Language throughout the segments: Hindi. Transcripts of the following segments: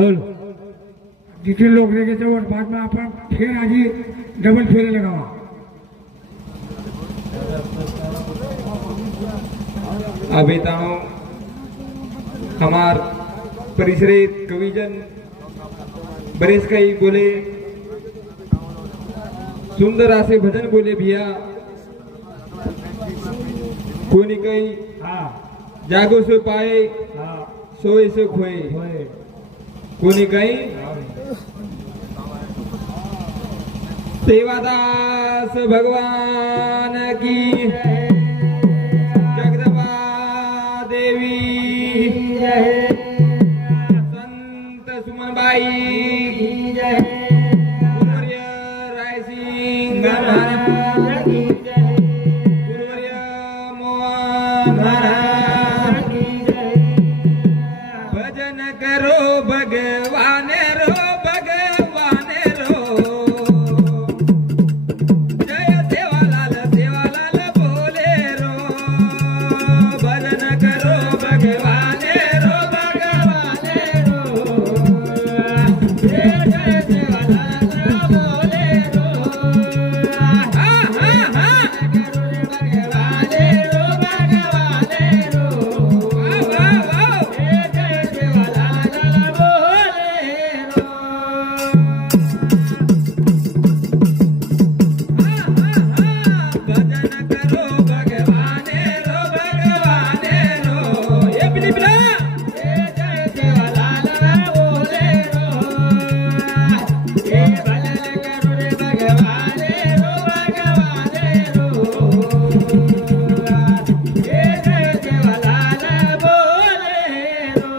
जिथे लोक रेगेच्या वर बाद में आपण फिर आगे डबल फेरे लगावा। अभी ताओ हमार परिसरित कविजन बरेच काही बोले, सुंदर असे भजन बोले भिया। कोणी काही जागो सो पाए सोए सो खोए, कोणी काही सेवादास भगवान की, जगदंबा देवी संत सुमनबाई की जय, गुरुवर्य रायसिंग महाराज की जय, गुरुवर्य मोहन महाराज की जय। भजन करो भगवान रो, भगवान रो, जय सेवालाल सेवालाल बोले रो। भजन करो भगवान रो, भगवान रो, जय सेवालाल बोले रो। हाँ हाँ हाँ, भगवान रो, भगवान रो, वाह वाह, जय सेवालाल बोले रो। भजन करो भगवान रो, भगवान रो, ये बिली बिला, जय सेवालाल बोले रो। ये भजन करो रे भगवान रो, भगवान रो, ये जय सेवालाल बोले रो।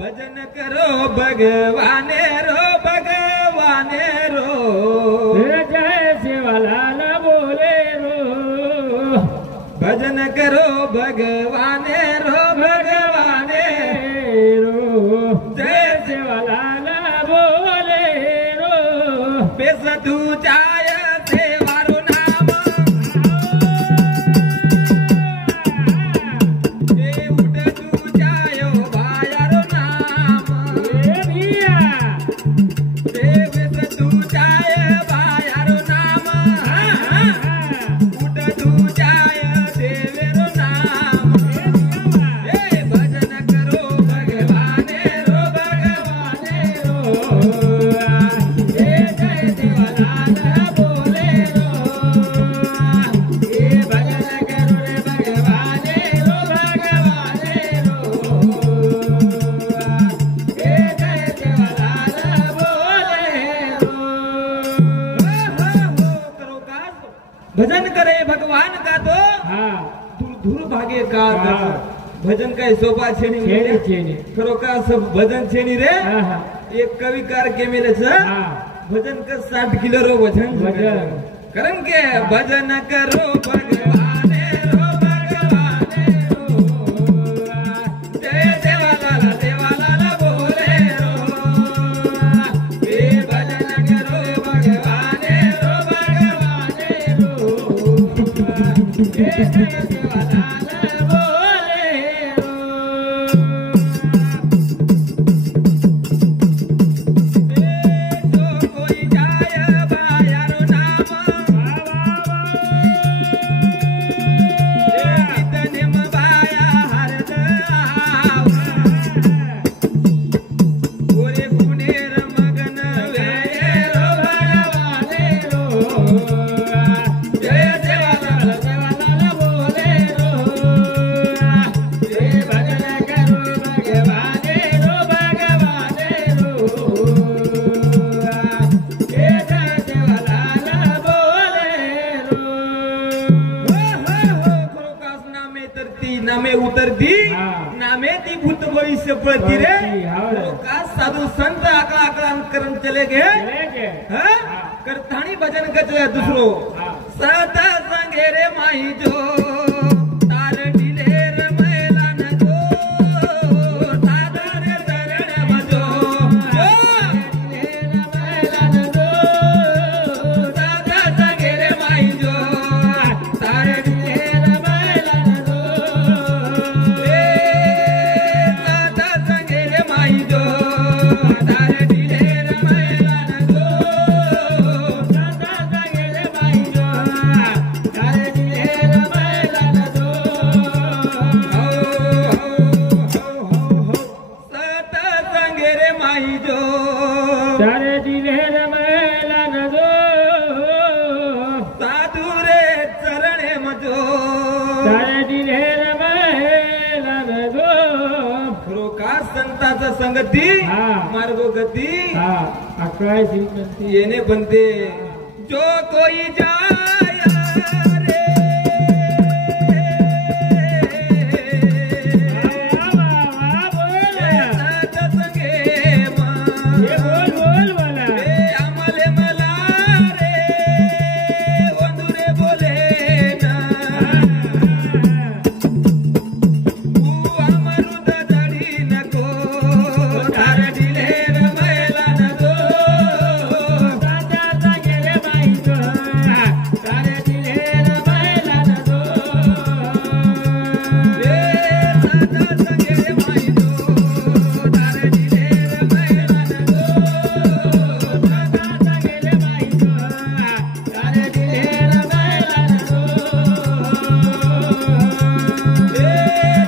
भजन करो भगवान रो, भगवान रो, जय सेवालाल बोले रो। भजन करो भगवान रो, भगवान रो, जय सेवालाल बोले रो। बेस तू जाय सेवारो नाम, ए उठ तू जायो भायारो नाम, ए बेस तू जाय भायारो नाम, उठ तू जाय देवेरो नाम। ए भजन करो भगवान रो, भगवान रो, ए जय सेवालाल बोले रो। ए भजन करो रे भगवान रो, भगवान रो, ए जय सेवालाल बोले रो। करो काज भजन करे भगवान का तो दूर दूर भागे का। भजन काय सोपा छेनी छेनी, छेनी। खरो का सब भजन छेनी रे। एक कविकार के मेले भजन का 60 किलो रो वजन वजन। कारण के भजन करो भगवान रो, भगवान रो, जय सेवालाल सेवालाल बोले रो। ए भजन करो भगवान रो, भगवान रो, ए जय सेवालाल बोले रो। जो कोई जाय बायारो नाम, कितनेम बाया हरद आवा, ओरे गुणेर मगन वेरो, भगवान रो, जय सेवालाल सेवालाल बोले रो। ए भजन करो भगवान रो, भगवान रो, ए जय सेवालाल बोले रो। खरो कास नामे तरती नामे उतरती, नामे ती भूत भविष्य पळती रे। खरो कास साधू संत आकड़ा आकड़ा करण चले गए, हाँ? करताणी भजन गजया दूसरो सत संगे रे माही जो तार ढिलेर मैलान जो, सादर चरण भजो, ढिलेर मैलान जो, सत संगे रे माही जो तार ढिलेर मैलान जो, सत संगे संगती हा. मार्गो गती हाँ अकड़ाई सी बनती येने बनते जो कोई जाय रे सत्संगे मा ये बोल वाला आमले मला रे वंदुरे बोले ना अमरुद जडी नको तार दिले रमैला नको ताजा सांगेले बाई गो तारे दिले रमायला न दो रे ताजा संगे माई दो तार दिले रमैला नको ताजा सांगेले बाई गो तारे दिले रमायला न दो रे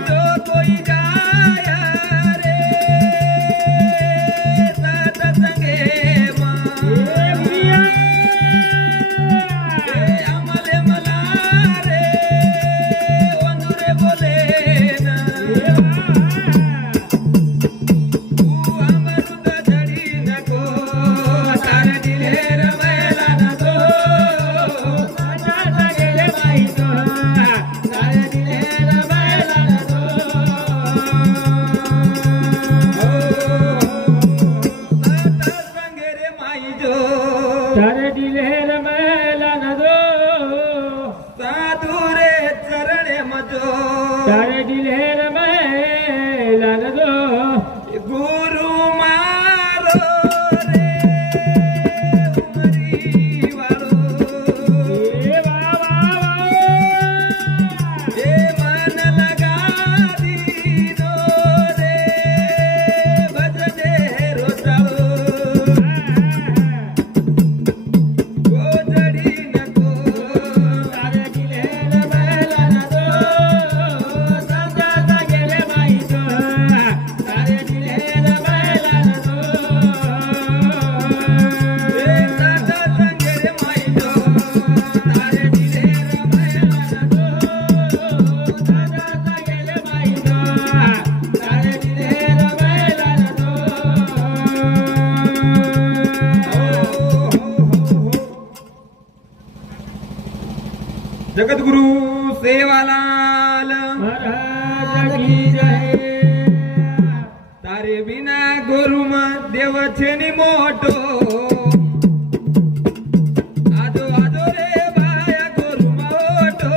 जो कोई जाय रे सत्संगे मा ये बुढ़िया आमले मला रे वंदुरे बोले ना अमरुद जडी नको तार दिले रमैला नको ताजा सांगेले बाई गो तारे दिले रमायला न दो संगे रे माई जो तारे दिले रमायला न दो साधु रे चरणे मजो तारे दिले रमायला न दो गुरु मारो रे उमरी वारो ए बाबा ए मन लगा दीनो रे भजने रोजाओ गोजड़ी नको तारे दिले रमायला न दो ताजा सांगेले बाई गो तारे दिले रमायला न दो रे साधा संगे रे माई जो तारे दिले रमैला नको ताजा सांगेले बाई गो तारे दिले रमायला न दो जगद्गुरु सेवालाल महाराज की जय तारे बिना गुरुम देव छेनी मोटो आजो आजो रे बाया गुरुम ओटो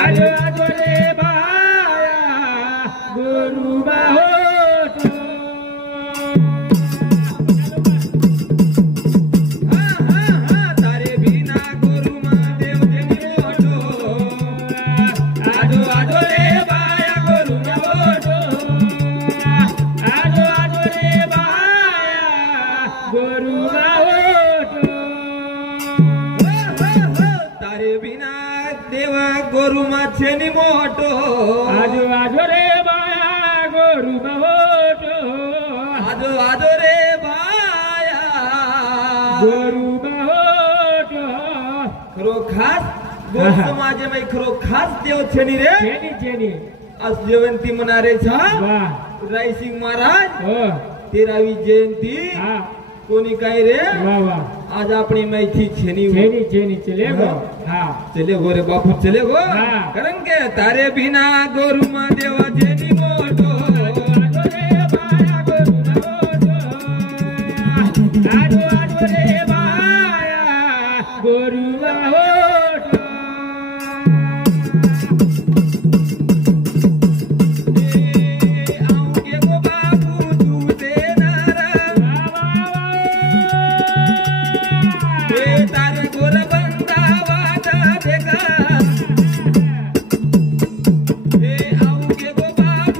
आजो आजो रे बाया गुरु बाहोटो तारे बिना गुरुम देव छेनी मोटो आजो आजो रे बाया गुरु बाहोटो आजो आजो रे बाया गुरु बाहोटो तारे बिना देव गुरुम छेनी मोटो आजो आजो रे बाया गुरु बाहोटो आजो आजो रे बाया गुरु बाहोटो खरो खास गो समाजમાં ખરો ખાસ દેવ છે ની રે જેની જેની આ જયંતી મનારે છે વાહ રાયસિંહ મહારાજ ઓ 13મી જયંતી હા કોની કાઈ રે વાહ વાહ आज अपनी मैथी छेनी हो જેની જેની ચલે ગો હા चले गो रे बापू चले गो हाँ। कारण के तारे बिना गोरु मा देवा जेनी मोटो आजो रे बाया गुरु बाहोटो आजो आजो रे बाया गुरु बाहोटो आऊं के गो बापू तू देनारा ए तारे गोर बंदा वादा देगा ए आऊं के गो बापू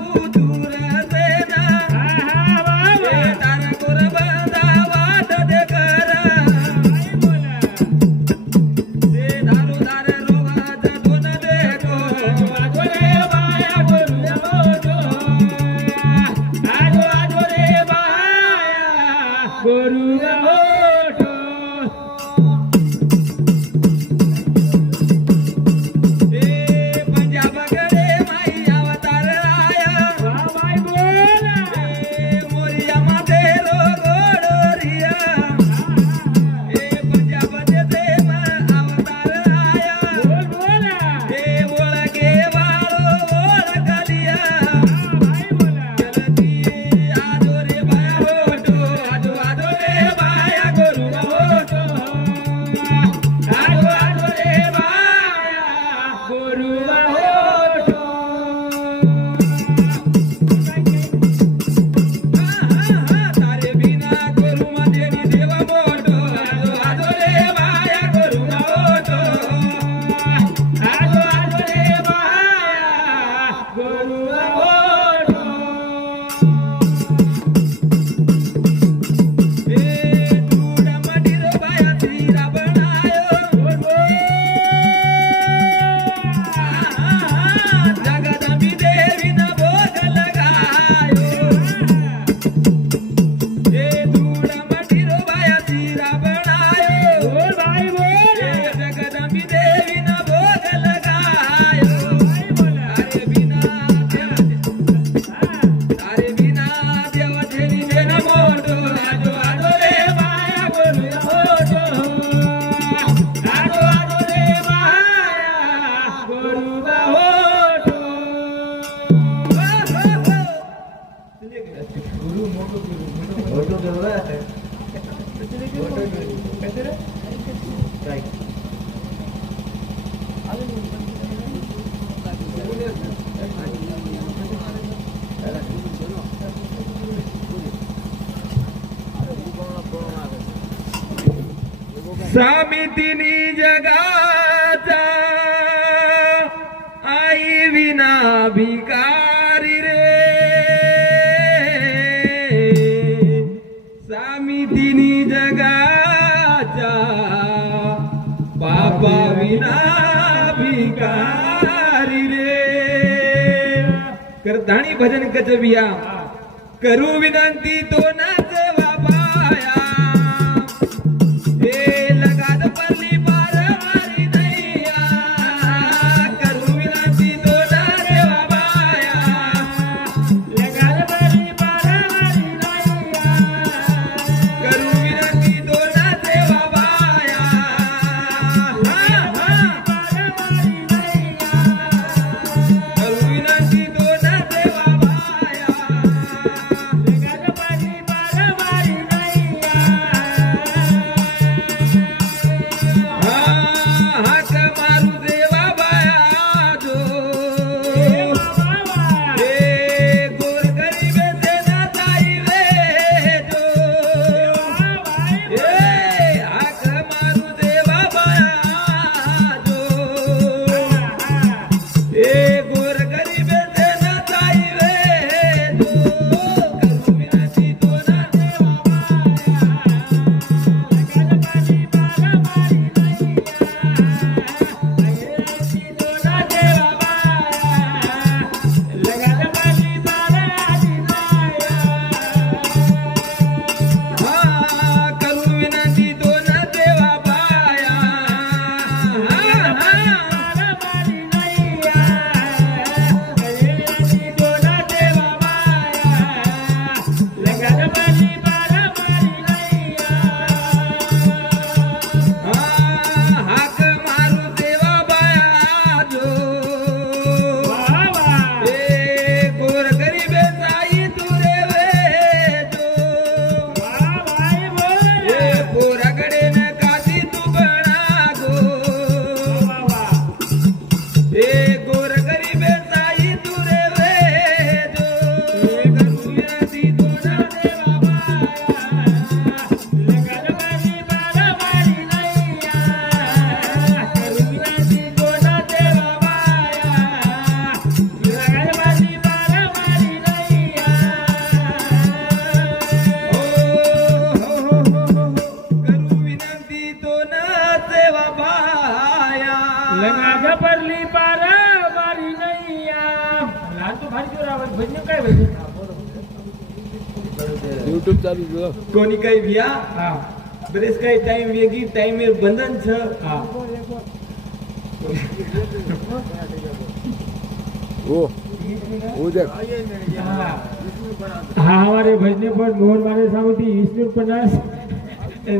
सामितीनी जगाचा आई विना भिकारी रे, सामितीनी जगाचा बापा विना भिकारी रे. करताणी भजन कचबिया करू विनंती तो नाच बाबाया, YouTube चालू जो कोणी काही व्या बरेच काही टाइम वेगी टाइम में बंधन छ. वो देख हमारे भजने पर मोहन माने सामती विष्णु पन्नास,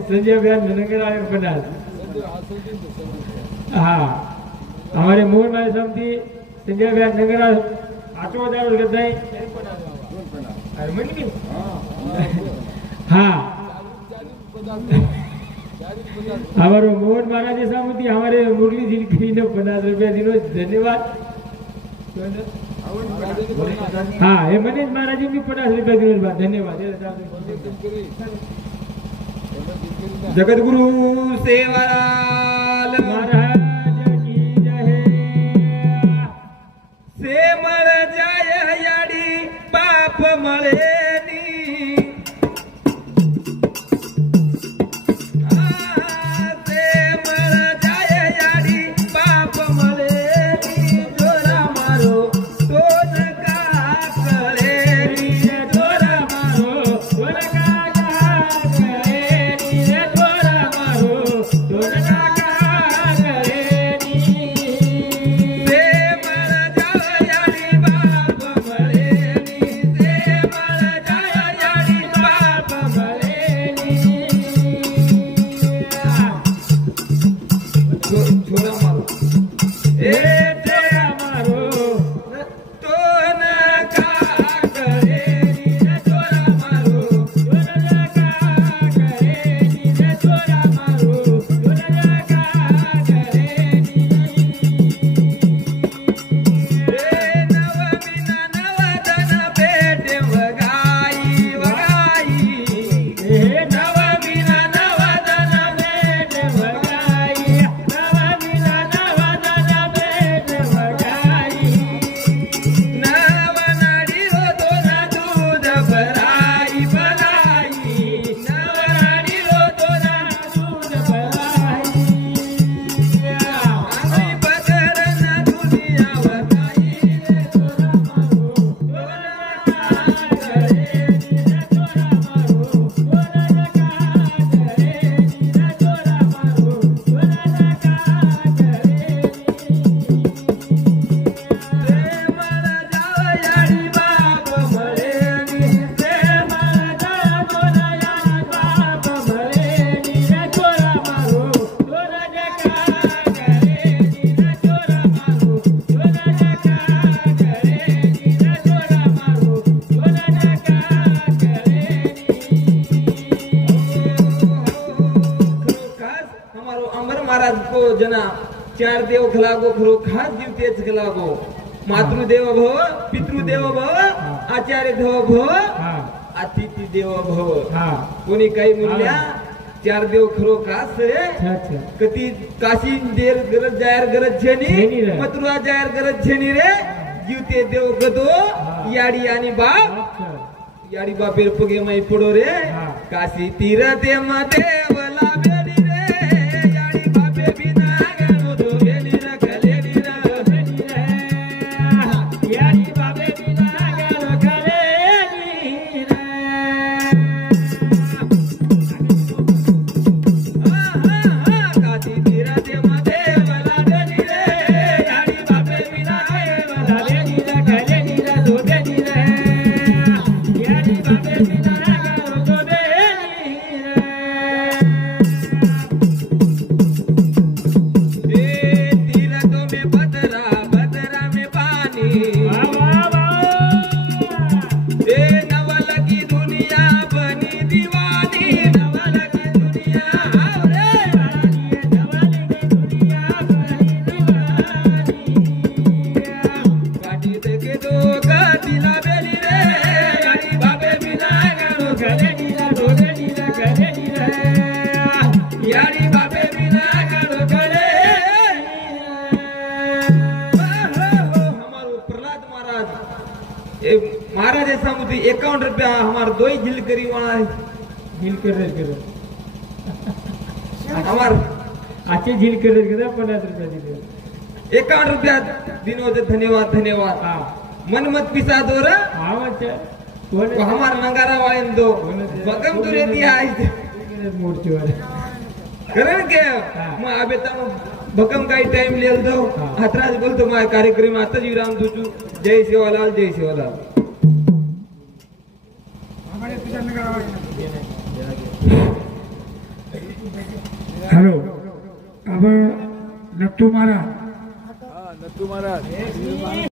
संजय बयान नगर आए पन्नास. हाँ हमारे मोहन माने सामती संजय बयान नगर आचो दावर गदाई अरे मन की हाँ हमारे मोहन महाराज सामती हमारे मुरली जी ने 50 रुपया दिनो. धन्यवाद. हाँ हे मनीष महाराज जी 50 रुपया दिनो. धन्यवाद. जगतगुरु सेवालाल महाराज की जय. से मळ जाय याडी पाप मळे चार देव खलागो खरो खास जीव तेच खलागो मातृदेव भव पितृदेव भव आचार्य देव भव अतिथी देव भव कोणी काही म्हणल्या चार देव खरो खास रे कती काशी देर गरज जायर गरज छेनी मथुरा जायर गरज छेनी रे जीवते देव गदो याडी आणि बाप याडी बापेर पगे माई पडो रे काशी तीरते मध्ये वला बेडी रे याडी बापे बिना गलो दो बेली रखलेली रे याडी बापे बिना गलो खलेली रे काशी तीरते मध्ये वला बेडी रे याडी बापे बिना वला बेली रखलेली रे दो बेली रे महाराज ऐसा मुझे 51 रुपया हमारे दो ही झील करी वहाँ झील कर हमार आचे झील कर 50 रुपया दिले 51 रुपया दिनों से धन्यवाद धन्यवाद मन मत पिसा दो रा वो हमार नंगारा वाले दो बगम तुरे दिया मोर्चे वाले करण के मैं अबे तनु भकम काही टाइम लेल दो हतराज बोलतो माझ्या कार्यक्रम आता विराम दूचू जय सेवालाल जय सेवालाल हेलो अब नट्टू महाराज